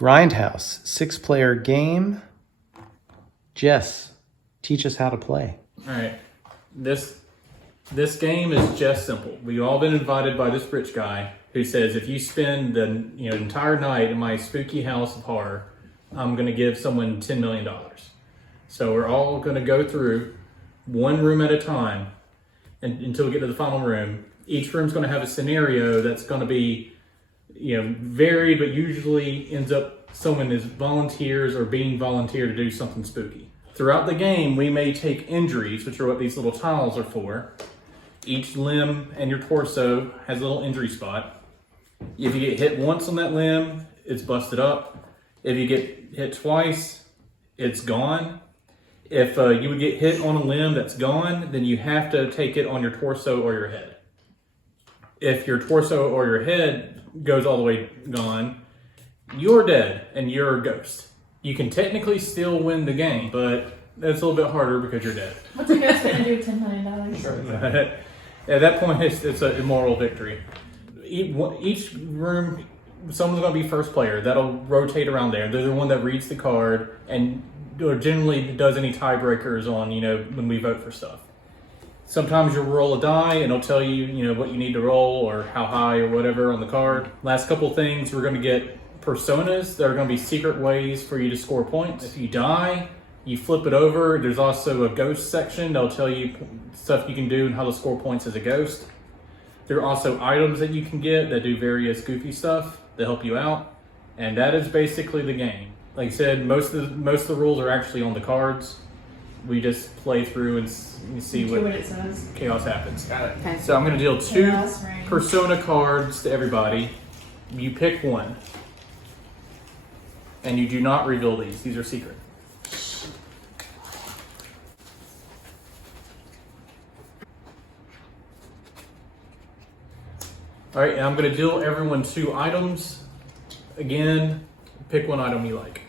Grindhouse, 6-player game. Jess, teach us how to play. All right. This game is just simple. We've all been invited by this rich guy who says, if you spend the entire night in my spooky house of horror, I'm going to give someone $10 million. So we're all going to go through one room at a time until we get to the final room. Each room's going to have a scenario that's going to be, varied, but usually ends up someone is volunteers or being volunteered to do something spooky. Throughout the game, we may take injuries, which are what these little tiles are for. Each limb and your torso has a little injury spot. If you get hit once on that limb, it's busted up. If you get hit twice, it's gone. If you would get hit on a limb that's gone, then you have to take it on your torso or your head. If your torso or your head goes all the way gone, you're dead and you're a ghost. You can technically still win the game, but it's a little bit harder because you're dead. What's a ghost going to do with $10 million? At that point, it's an immoral victory. Each room, someone's going to be first player. That'll rotate around there. They're the one that reads the card and generally does any tiebreakers on, when we vote for stuff. Sometimes you'll roll a die and it'll tell you, what you need to roll or how high or whatever on the card. Last couple things, we're going to get personas. There are going to be secret ways for you to score points. If you die, you flip it over. There's also a ghost section that'll tell you stuff you can do and how to score points as a ghost. There are also items that you can get that do various goofy stuff to help you out. And that is basically the game. Like I said, most of the rules are actually on the cards. We just play through and see what it says. Chaos happens. Got it. Okay. So I'm going to deal 2 Chaos reigns. persona cards to everybody. You pick one. And you do not reveal these. These are secret. All right, and I'm going to deal everyone 2 items. Again, pick one item you like.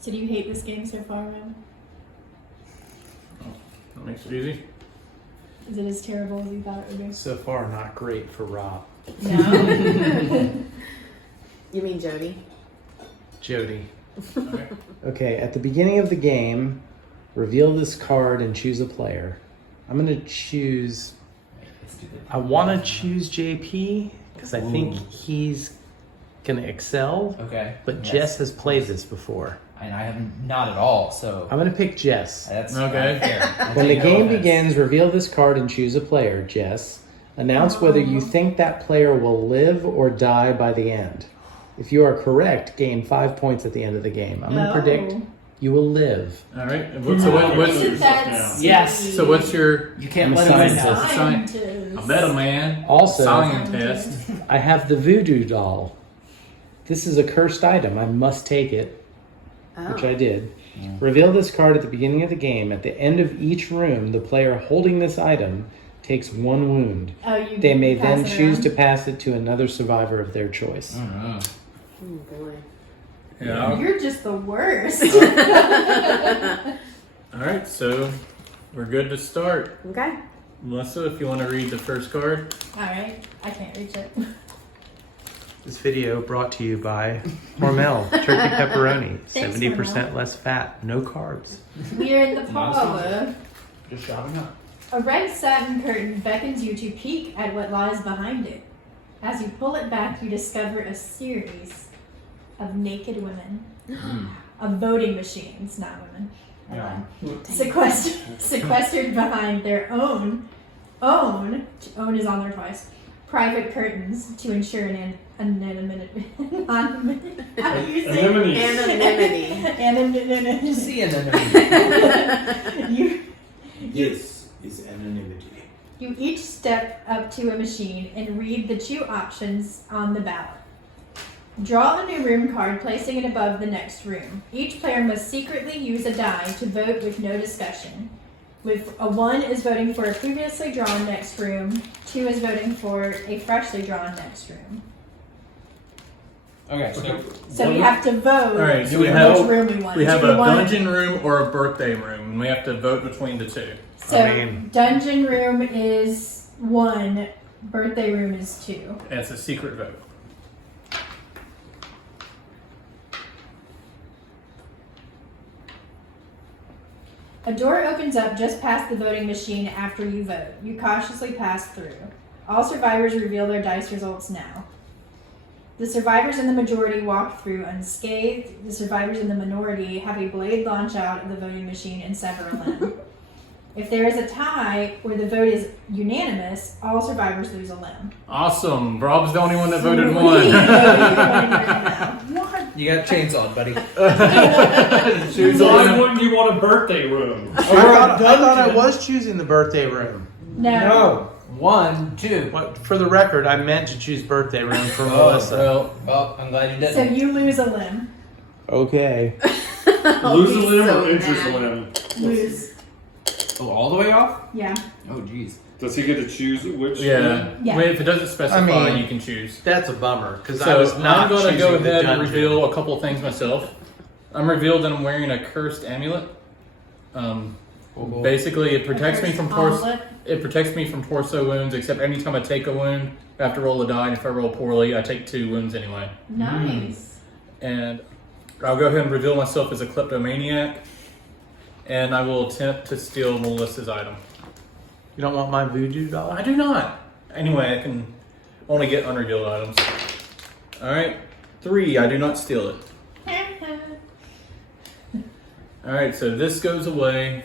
So do you hate this game so far, man? That makes it easy. Is it as terrible as you thought it would be? So far, not great for Rob. No. You mean Jody? Jody. Okay. Okay, at the beginning of the game, reveal this card and choose a player. I'm going to choose... I want to choose JP because I think he's going to excel. Okay. But Yes. Jess has played this before. And I haven't, not at all, so I'm going to pick Jess. that's Okay. fair. I'll When the take no game offense. begins, reveal this card and choose a player, Jess. Announce whether you think that player will live or die by the end. If you are correct, gain 5 points at the end of the game. I'm going to predict you will live. All right. What's Yes. so what's your... You can't I'm a let him win scientist. now. Scientist. I bet a man. Also- Scientist. I have the voodoo doll. This is a cursed item. I must take it, which I did. Reveal this card at the beginning of the game. At the end of each room, the player holding this item takes 1 wound. Oh, you They may pass then it choose around? to pass it to another survivor of their choice. Oh boy. Yeah. You're just the worst. All right. So we're good to start. Okay. Melissa, if you want to read the first card. All right. I can't reach it. This video brought to you by Hormel Turkey Pepperoni. Thanks, 70% less fat, no carbs. We are in the parlor. Just shopping up. A red satin curtain beckons you to peek at what lies behind it. As you pull it back, you discover a series of naked women. Of voting machines, not women. Yeah. Sequestered behind their own is on there twice, private curtains to ensure an anonymity. How do you say anonymity? See you then. This is anonymity. You each step up to a machine and read the 2 options on the ballot. Draw a new room card, placing it above the next room. Each player must secretly use a die to vote with no discussion. With a 1 is voting for a previously drawn next room, 2 is voting for a freshly drawn next room. Okay, so So we have to vote. All right, so we which have- room we want. We have Do a want- dungeon room or a birthday room, and we have to vote between the two. So I mean- dungeon room is 1, birthday room is 2. And it's a secret vote. A door opens up just past the voting machine after you vote. You cautiously pass through. All survivors reveal their dice results now. The survivors in the majority walk through unscathed. The survivors in the minority have a blade launch out of the voting machine and sever a limb. If there is a tie where the vote is unanimous, all survivors lose a limb. Awesome. Rob's the only one that voted Sweet. one. Voting right now. you got chainsawed, buddy. Choose a Why limb. wouldn't you want a birthday room? I thought I was choosing the birthday room. No. 1, 2. What, for the record, I meant to choose birthday room for Oh, Melissa. Well, Well, I'm glad you So didn't. you lose a limb. Okay. Lose a limb so or interest mad. limb? Lose. Oh, all the way off? Yeah. Oh, jeez. Does he get to choose which? yeah. Yeah. Wait, if it doesn't specify, I mean- you can choose. That's a bummer because I So was not I'm going to go choosing the ahead and dungeon. reveal a couple of things myself. I'm revealed that I'm wearing a cursed amulet. Basically, it protects me from torso. Omelet. It protects me from torso wounds, except anytime I take a wound, I have to roll a die, and if I roll poorly, I take 2 wounds anyway. Nice. And I'll go ahead and reveal myself as a kleptomaniac, and I will attempt to steal Melissa's item. You don't want my voodoo doll? I do not. Anyway, I can only get unrevealed items. Alright, 3, I do not steal it. Alright, so this goes away.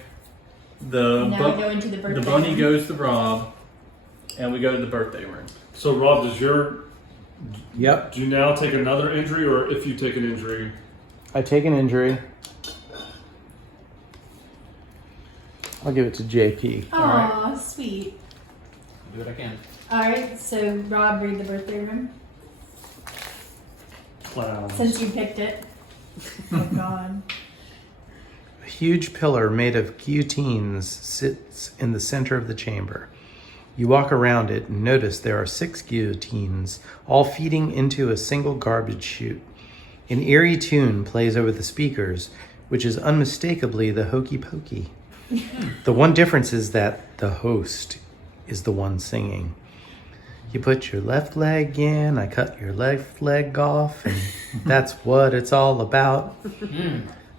Now we go into the birthday The bunny room. goes to Rob, and we go to the birthday room. So Rob, do Yep. you now take another injury, or if you take an injury? I take an injury. I'll give it to JP. Aw, sweet. Do what I can. Alright, so Rob, read the birthday room. Clowns. Since you picked it. Oh god. A huge pillar made of guillotines sits in the center of the chamber. You walk around it and notice there are 6 guillotines, all feeding into a single garbage chute. An eerie tune plays over the speakers, which is unmistakably the Hokey Pokey. The one difference is that the host is the one singing. You put your left leg in, I cut your left leg off, and that's what it's all about.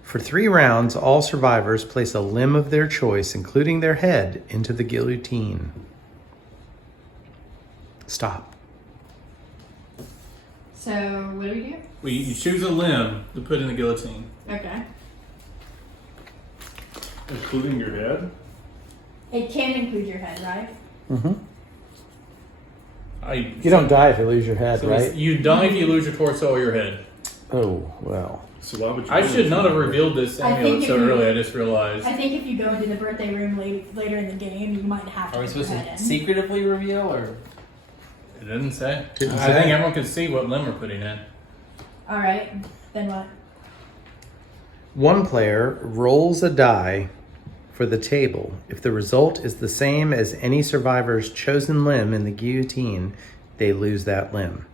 For 3 rounds, all survivors place a limb of their choice, including their head, into the guillotine. Stop. So, what do we do? You choose a limb to put in the guillotine. Okay. Including your head? It can include your head, right? Mm-hmm. You You don't die if you lose your head, right? You die if you lose your torso or your head. Oh, well. So why would you? I should not have revealed this I think amulet if so you- early. I just realized. I think if you go into the birthday room later in the game, you might have to Are we put your supposed head to in. secretively reveal, or? It didn't say. Didn't I say. think everyone can see what limb we're putting in. Alright, then what? One player rolls a die for the table. If the result is the same as any survivor's chosen limb in the guillotine, they lose that limb.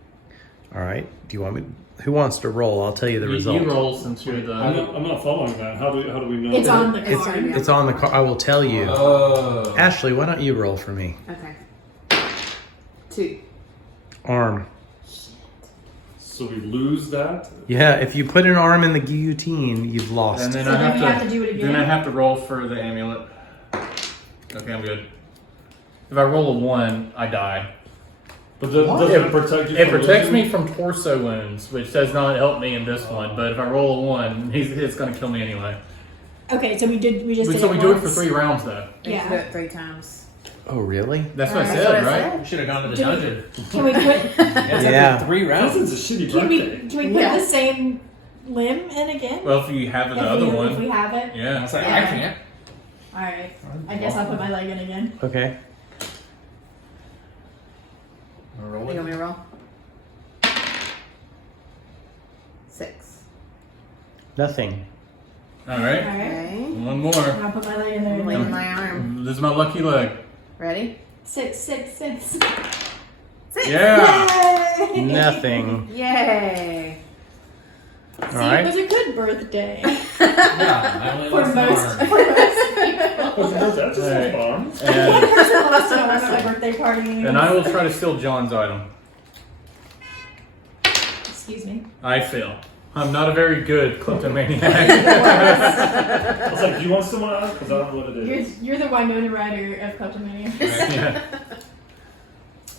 All right. Do you want me? Who wants to roll? I'll tell you the result. You roll since you're the. I'm not following that. How do we know? It's that? on the It's card. gonna be It's on the card. I will tell you. Oh. Ashley, why don't you roll for me? Okay. 2. Arm. So we lose that. Yeah, if you put an arm in the guillotine, you've lost. And then So I then have we to. have to do it again? Then I have to roll for the amulet. Okay, I'm good. If I roll a 1, I die. But does it protect you? It from protects losing? me from torso wounds, which does not help me in this one. But if I roll a 1, it's going to kill me anyway. Okay, so we just did So we it do it for once. 3 rounds though. You have to Yeah. do it 3 times. Oh, really? That's what I That's said, what I right? said. Should have gone to the Do we- dungeon. Can we put Yeah. 3 rounds. This is a shitty can birthday. we put Yeah. the same limb in again? Well, if you have the other If one, we have it? I yeah. was like, Yeah. I can't. Alright. I guess I'll put my leg in again. Okay. Roll You it. want me to roll? 6. All Nothing. right, Alright. Okay. one more. And I'll put my leg in there I'm laying again. my arm. This is my lucky leg. Ready? 6, 6, 6. 6. Yeah. Yay! Nothing. Yay. See, right. it was a good birthday Yeah, I only for lost most, an for arm. most people. That's just Alright. fun. One And, person lost to one at my birthday party. and I will try to steal John's item. Excuse me. I fail. I'm not a very good kleptomaniac. I was like, do you want some of that? Because I don't know what it is. You're the Winona Ryder of kleptomania. Yeah.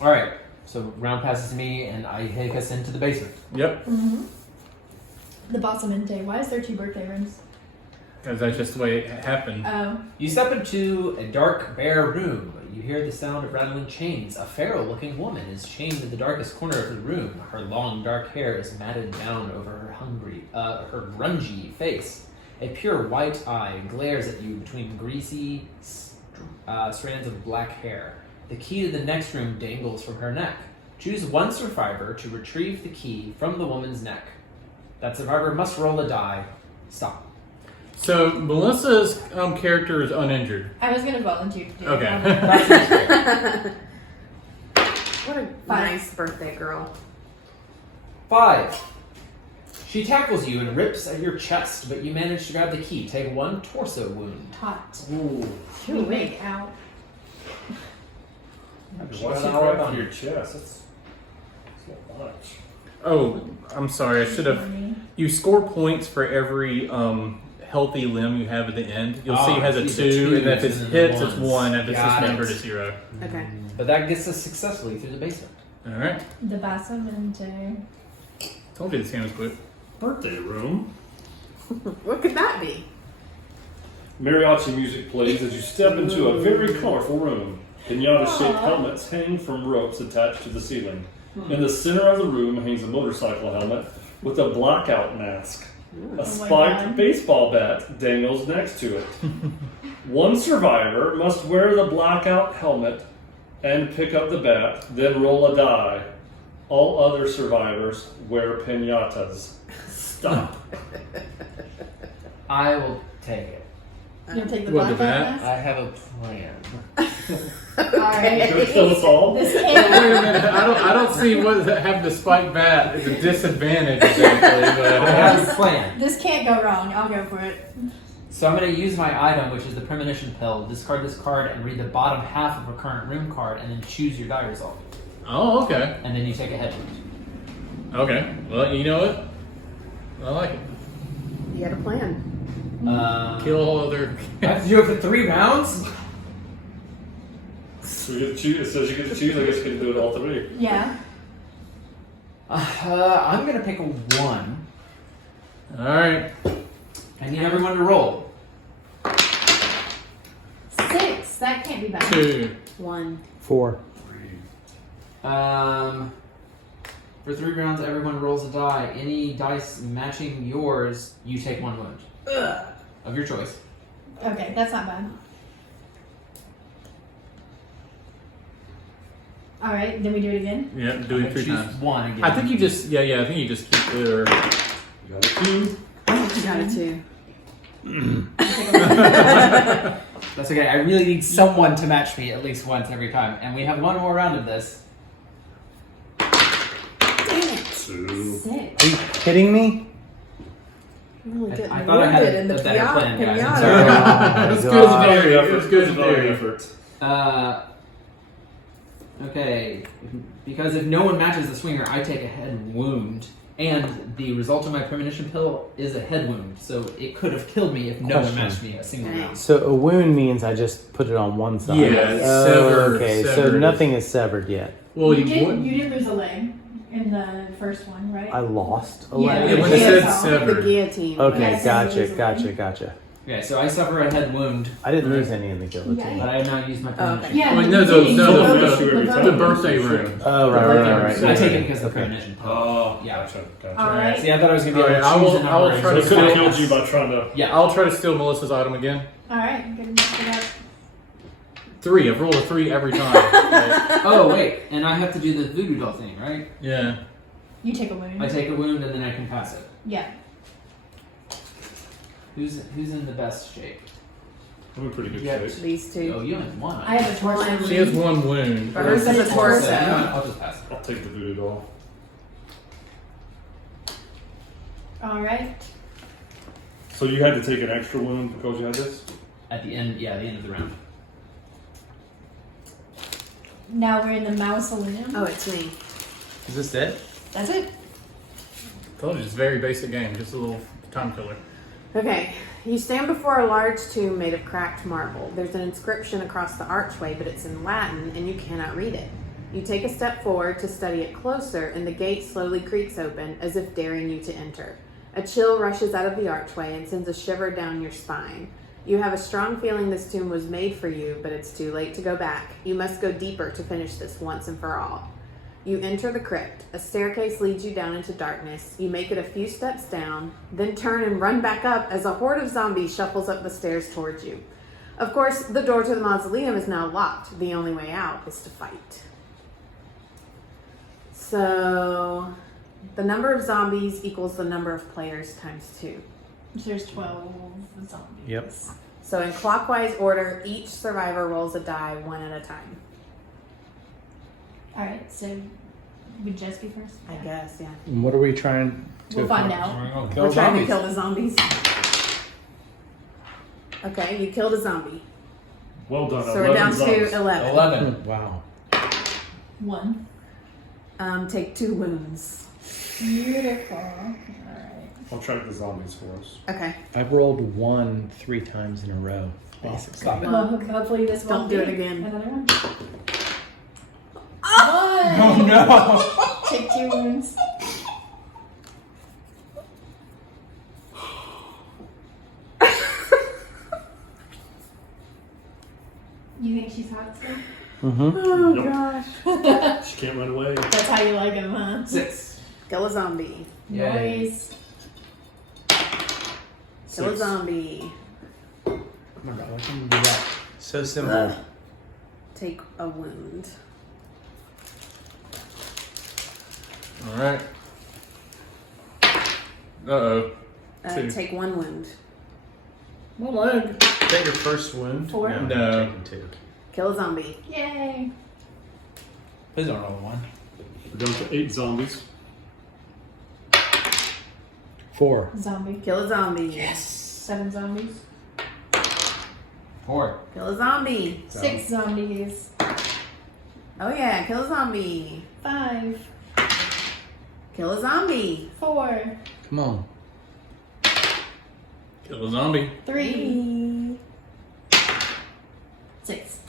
All right. So round passes to me, and I take us into the basement. Yep. Mm-hmm. The Basamente. Why is there 2 birthday rooms? Because that's just the way it happened. Oh. You step into a dark, bare room. You hear the sound of rattling chains. A feral-looking woman is chained in the darkest corner of the room. Her long, dark hair is matted down over her grungy face. A pure white eye glares at you between greasy strands of black hair. The key to the next room dangles from her neck. Choose one survivor to retrieve the key from the woman's neck. That survivor must roll a die. Stop. So Melissa's character is uninjured. I was gonna volunteer to do it. Okay. What a nice birthday girl. 5. She tackles you and rips at your chest, but you manage to grab the key. Take 1 torso wound. Hot. Ooh. Too big out. Why is it right on your chest? That's not much. Oh, I'm sorry. I should have. You score points for every healthy limb you have at the end. You'll see it has a see the 2, and if twos it and the hits, it's ones. 1. If it's Got dismembered, it. it's 0. Okay. But that gets us successfully through the basement. All right. The Basamente. Told you this game was quick. Birthday room. What could that be? Mariachi music plays as you step into a very colorful room. Pinata-shaped helmets hang from ropes attached to the ceiling. In the center of the room hangs a motorcycle helmet with a blackout mask. A spiked God. baseball bat dangles next to it. One survivor must wear the blackout helmet and pick up the bat, then roll a die. All other survivors wear pinatas. Stop. I will take it. You'll take the What, the blackout bat? mask? I have a plan. Alright. Gonna kill us all? This Wait a can't. minute. I don't see what having the spike bat is a disadvantage exactly, I but have a plan. This can't go wrong. I'll go for it. So I'm going to use my item, which is the premonition pill. Discard this card and read the bottom half of a current room card, and then choose your die result. oh, okay, And then you take a head wound. okay. Well, you know what? I like it. You had a plan. Kill all other. I have to do it for 3 rounds? So you get to choose. It says you get to choose. I guess you can do it all 3. Yeah. I'm going to pick a 1. All right. I need everyone to roll. 6. That can't be bad. 2. 1. 4. For 3 rounds, everyone rolls a die. Any dice matching yours, you take 1 wound. Of your choice. Okay, that's not bad. Alright, then we do it again. Yeah, do it 3 choose times. 1 again. I think you just. Yeah. I think you just keep the. You got a 2. You got it too. That's okay. I really need someone to match me at least once every time. And we have 1 more round of this. Dang it. 2. 6. Are you kidding me? Really getting I thought I had wounded in the a better plan, guys. I'm pinata. sorry. It's God. good as Very theory. effort. It's good as Very theory. effort. Okay. Because if no one matches the swinger, I take a head wound. And the result of my premonition pill is a head wound. So it could have killed me if no one Question. matched me a single Dang. round. So a wound means I just put it on one side. Yeah, it's Oh, severed- okay, so severed. nothing is severed yet. Well, you you did lose a leg in the first one, right? I lost a Yeah. leg. Yeah, when it said Yeah. The severed. guillotine. Okay, Yeah, gotcha, so gotcha, gotcha. Okay, so I suffer a head wound, I didn't lose any in the guillotine. Yeah. but I have not used my premonition. Yeah. Wait, no, the the birthday room. Oh, right. I take it because of the premonition pill. Oh, Yeah. gotcha. Alright. See, I thought I was going to be able to Alright, choose I a will- I will number. try So to it could have steal- killed you by trying to. Yeah. I'll try to steal Melissa's item again. Alright, good enough for that. 3. I've rolled a 3 every time. Like, Oh, wait, and I have to do the voodoo doll thing, right? yeah. You take a wound. I take a wound and then I can pass it. Yeah. Who's in the best shape? I'm in pretty good Yeah. shape. These two. Oh, you only have 1. I have a torso. She has 1 wound. Hers is a So, torso. I'll just pass it. I'll take the voodoo doll. All right. So you had to take an extra wound because you had this? At the end, the end of the round. Now we're in the mausoleum. Oh, it's me. Is this it? That's it. Told you, it's a very basic game. Just a little time killer. Okay, you stand before a large tomb made of cracked marble. There's an inscription across the archway, but it's in Latin and you cannot read it. You take a step forward to study it closer, and the gate slowly creaks open, as if daring you to enter. A chill rushes out of the archway and sends a shiver down your spine. You have a strong feeling this tomb was made for you, but it's too late to go back. You must go deeper to finish this once and for all. You enter the crypt. A staircase leads you down into darkness. You make it a few steps down, then turn and run back up as a horde of zombies shuffles up the stairs towards you. Of course, the door to the mausoleum is now locked. The only way out is to fight. So, the number of zombies equals the number of players times 2. So there's 12 zombies. Yep. So in clockwise order, each survivor rolls a die one at a time. All right. So would Jess be first? I guess, yeah. And what are we trying to We'll find accomplish? out. Kill We're trying to zombies. kill the zombies. Okay, you killed a zombie. Well done. So we're down 11 zombies. to 11. 11. Wow. 1. Take 2 wounds. Beautiful. All right. I'll track the zombies for us. Okay. I've rolled 1 3 times in a row. Basically. Stop it. Well, hopefully this Don't won't do be it again. Another one. Oh no! Take 2 wounds. You think she's hot still? Mm-hmm. Oh Nope. gosh. She can't run away. That's how you like him, huh? 6. Kill a zombie. Yay. Noise. Kill a 6. zombie. Remember, I want you to do that. So simple. Take a wound. All right. Uh-oh. 2. Take 1 wound. My leg. Is that your first wound? 4. No. No. I'm taking 2. Kill a zombie. Yay. Please don't roll 1. We're down to 8 zombies. 4. Zombie. Kill a zombie. 7 zombies. 4. Kill a zombie. 6 zombies. Oh yeah, kill a zombie. 5. Kill a zombie. 4. Come on. Kill a zombie. 3. 6.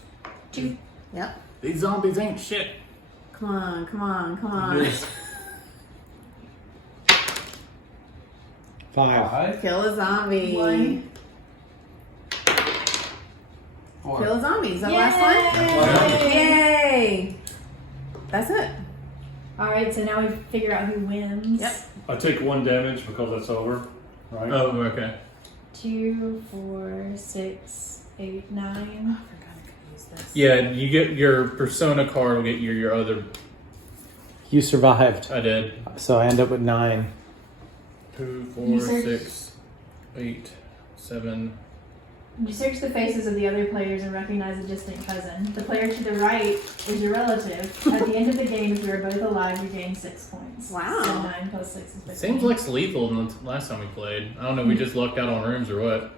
2. Yep. These zombies ain't shit. Come on, come on, come on. Yes. 5. Kill a zombie. 1. 4. Kill a zombie. Is that Yay. last one? Yay! That's it. Alright, so now we figure out who wins. Yep. I take 1 damage because that's over. Right? Oh, okay. 2, 4, 6, 8, 9. I forgot I could use this. Yeah, you get your persona card will get your other. You survived. I did. So I end up with 9. 2, 4, You search- 6, 8, 7. You search the faces of the other players and recognize a distant cousin. The player to the right is your relative. At the end of the game, if you are both alive, you gain 6 points. Wow. So 9 plus 6 is 15. Seems less lethal than the last time we played. I don't know, we just lucked out on rooms or what.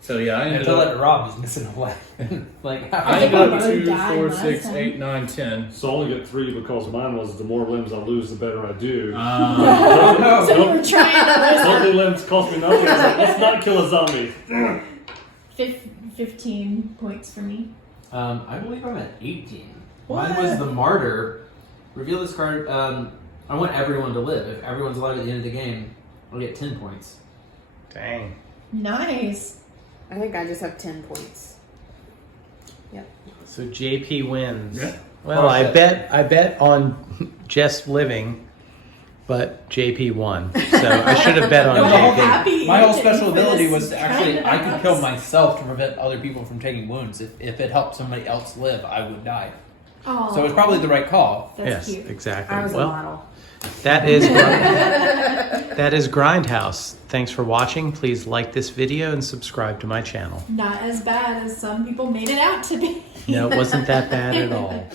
So yeah, I ended Until up. that Rob is missing away. Like, I think ended we up both 2, died 4, last 6, time. 8, 9, 10. So I only get 3 because mine was the more limbs I lose, the better I do. So you were trying to Healthy limbs cost me nothing. I was like, let's not kill a zombie. lose 15 points for me. I believe I'm at 18. What? Mine was the martyr. Reveal this card. I want everyone to live. If everyone's alive at the end of the game, I'll get 10 points. Dang. Nice. I think I just have 10 points. So JP wins. Yeah. Well, I Perfect. bet on Jess living, but JP won. So I should have bet on Well, JP. happy My whole ending special for ability this was to actually, kind I of could kill house. myself to prevent other people from taking wounds. If it helped somebody else live, I would die. Aw, So it was probably the right call. that's Yes, cute. exactly. I was a Well, model. that is that is Grindhouse. Thanks for watching. Please like this video and subscribe to my channel. Not as bad as some people made it out to be. No, it wasn't that bad at all.